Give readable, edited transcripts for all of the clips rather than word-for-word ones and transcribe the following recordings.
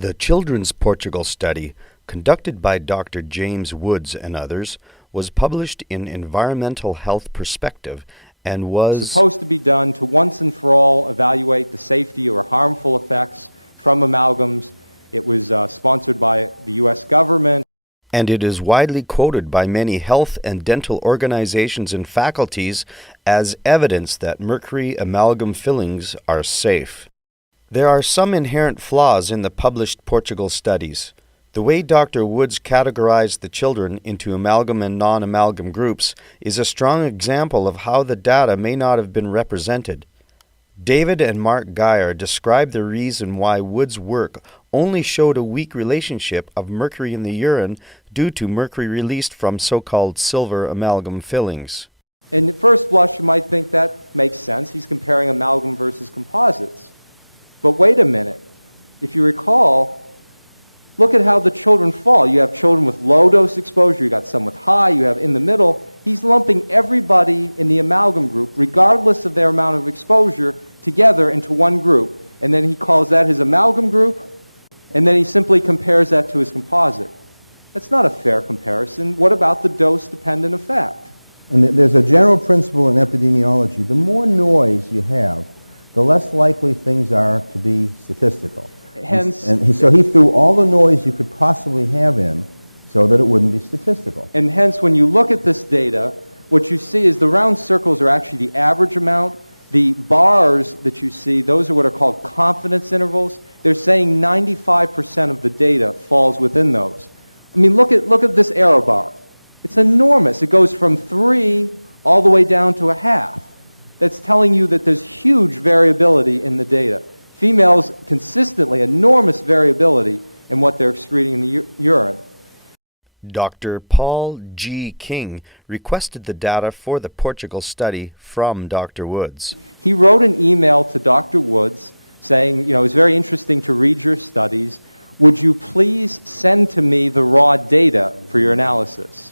The children's Portugal study, conducted by Dr. James Woods and others, was published in Environmental Health Perspective and was supposed to be done to once and for all evaluate the safety or harmful effects from amalgams. It was sponsored by the U.S. government. And it is widely quoted by many health and dental organizations and faculties as evidence that mercury amalgam fillings are safe. There are some inherent flaws in the published Portugal studies. The way Dr. Woods categorized the children into amalgam and non-amalgam groups is a strong example of how the data may not have been represented. David and Mark Geyer describe the reason why Woods' work only showed a weak relationship of mercury in the urine due to mercury released from so-called silver amalgam fillings. And at first blush, you might think that makes sense. He's comparing amalgam versus composites. But wait a minute. If you recall, look at how the children fall. You have children with low-dose exposure. You got some with high. You have in the middle. He's lumping everybody in the amalgam group, regardless of their amount of exposure, together into one group. And then he calls that his amalgam group, and then he simply compares that to his composite. That's not a fair comparison. What about the dose-dependent effect? And there's a general principle in epidemiology. The more noise you have, the less likely things are to be statistical. Hence, so he threw all the noise you could possibly have in so that it wouldn't be statistical. And hence, when you look at this data, what you see is the round circles are actually the average amount. The bars that you see, those are what are called confidence intervals. They're saying 95% of the data falls within those. I mean, look at this error bar. It's enormous. It goes from 3 all the way down to a half. That's telling you that there's huge variability in the data. Females consistently, enormous variability in what they're excreting in the urine. Dr. Paul G. King requested the data for the Portugal study from Dr. Woods. He wrote an email to Dr. Woods saying, it was very interesting to read your studies. Would you please send to me the raw data for your analysis?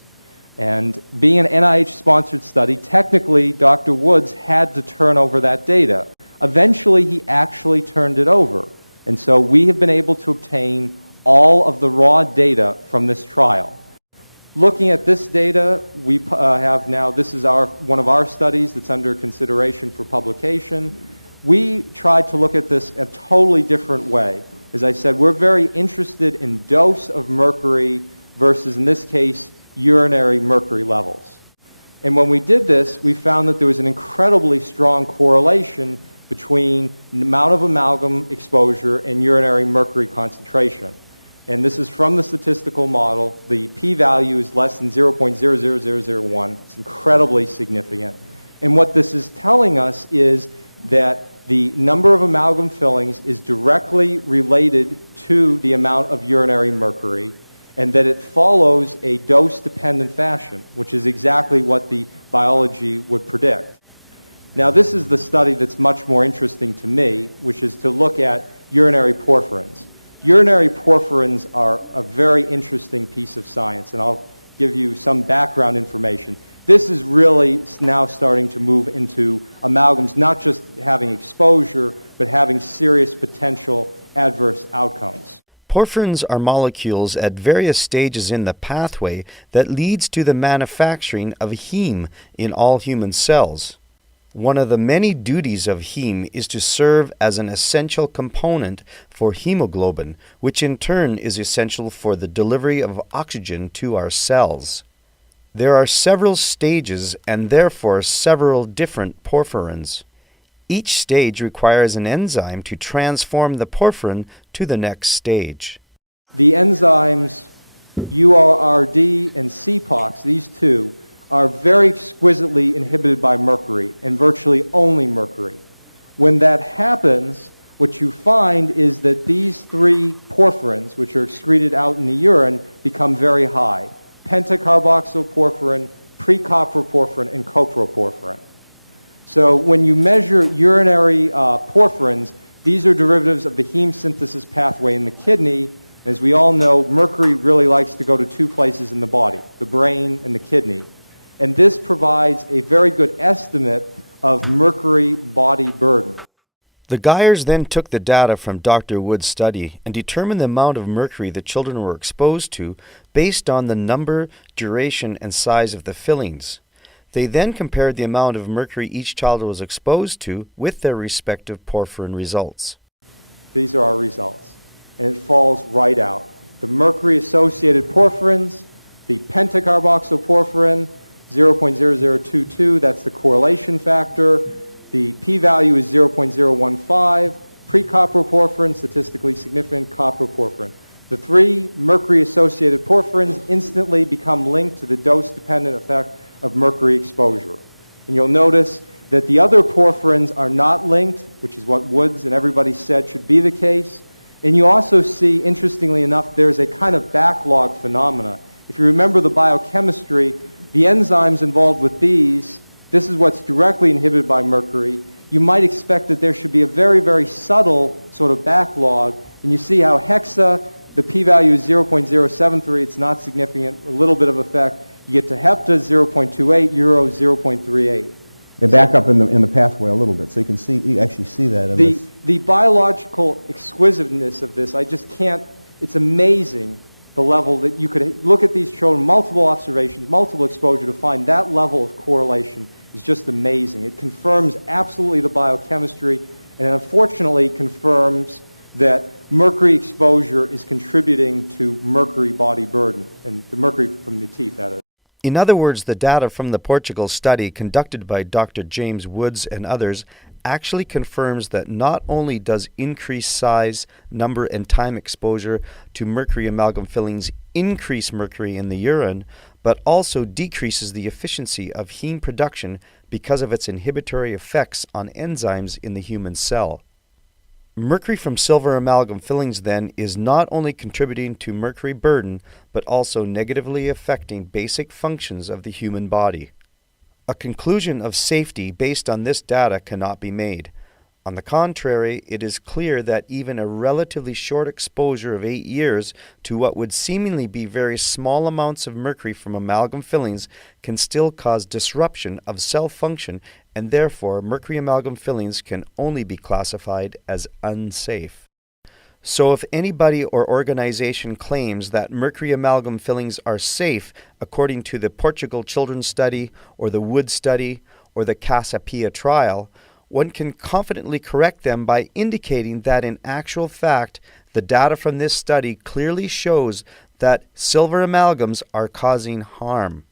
And being an NIH-sponsored study, technically Dr. Woods had to turn over that data. Eventually he actually turned it over. And so we have been able to obtain all of the raw data from this trial. Looking at this data, we have now, this is one of our studies that's under consideration for publication. We tried to look at this a totally different way. As I said, we're very interested in dose of mercury versus, in this case, urinary mercury levels. And when we did this, we found that there was an incredibly strong correlation between the amount of amalgam exposure and urinary mercury concentration. And this is from the statistical model. The p-value is less than 0.00001. It's incredibly significant. And what this is telling us is that the number of amalgam fillings is directly related to the amount of urinary mercury, and that it follows a dose-dependent fashion, which is exactly what the biology would predict. Now, this is the study that's much more interesting to me, which is to look at urinary porphyrins. Urinary porphyrins are a very interesting piece of science, and I'll give you some background information. This is really now starting to move into amalgams, not just having exposure, but having serious potential adverse outcomes. Porphyrins are molecules at various stages in the pathway that leads to the manufacturing of heme in all human cells. One of the many duties of heme is to serve as an essential component for hemoglobin, which in turn is essential for the delivery of oxygen to our cells. There are several stages and therefore several different porphyrins. Each stage requires an enzyme to transform the porphyrin to the next stage. The enzymes URRD and CPOX, these two, are very exquisitely inhibited by mercury, and virtually only mercury. When that happens, what you find is that these 3 porphyrins, which are excreted out in the urine, become very high. Pentacarboxyl-porphyrin, precopropporphyrin, and coproporphyrin. So when you measure urinary porphyrins, these are derivatives of the heme synthesis pathway in the kidney. As we all know, mercury really likes to go to 2 places in the body, the brain and the kidney. And this provides a very good estimate of mercury body burden. The Geyers then took the data from Dr. Wood's study and determined the amount of mercury the children were exposed to based on the number, duration, and size of the fillings. They then compared the amount of mercury each child was exposed to with their respective porphyrin results. These are our results, and it falls right out. The mercury-associated porphyrins, the pentacarboxyporphyrin, 0.0022, that's the correlation factor. The p-value is 0.015. Pre-copper porphyrin, statistically significant copper porphyrin. The three mercury-associated porphyrins instantly become linked to the dose-dependent effect of mercury exposure. And you'll notice that the other porphyrins are not linked, which is what Woods and everybody said should be the case. And you also see, interestingly enough, there's a kind of backlog phenomena. If you remember the biochemistry, the enzymes involved with these, this is what's directly inhibited by mercury. You might expect that there should be a very, very subtle sort of backlog. And you see how hexa, the p-value is 0.073. It's not significant, a little bit of effect. You get to hepta, 0.28, euro, 0.38. They back up in the pathway a little bit, so you actually see that in this. The biological exquisiteness of this, I just can't, it's amazing the level that you could look at these children, multiple observations, multiple exposure to find that level of correlation is just amazing. It confirms absolutely the biochemistry, and it unfortunately confirms that mercury exposure is contributing to mercury body burden, and the mercury from the teeth, that is. In other words, the data from the Portugal study conducted by Dr. James Woods and others actually confirms that not only does increased size, number, and time exposure to mercury amalgam fillings increase mercury in the urine, but also decreases the efficiency of heme production because of its inhibitory effects on enzymes in the human cell. Mercury from silver amalgam fillings, then, is not only contributing to mercury burden, but also negatively affecting basic functions of the human body. A conclusion of safety based on this data cannot be made. On the contrary, it is clear that even a relatively short exposure of 8 years to what would seemingly be very small amounts of mercury from amalgam fillings can still cause disruption of cell function, and therefore mercury amalgam fillings can only be classified as unsafe. So if anybody or organization claims that mercury amalgam fillings are safe according to the Portugal Children's Study or the Wood Study or the Casapia trial, one can confidently correct them by indicating that in actual fact, the data from this study clearly shows that silver amalgams are causing harm.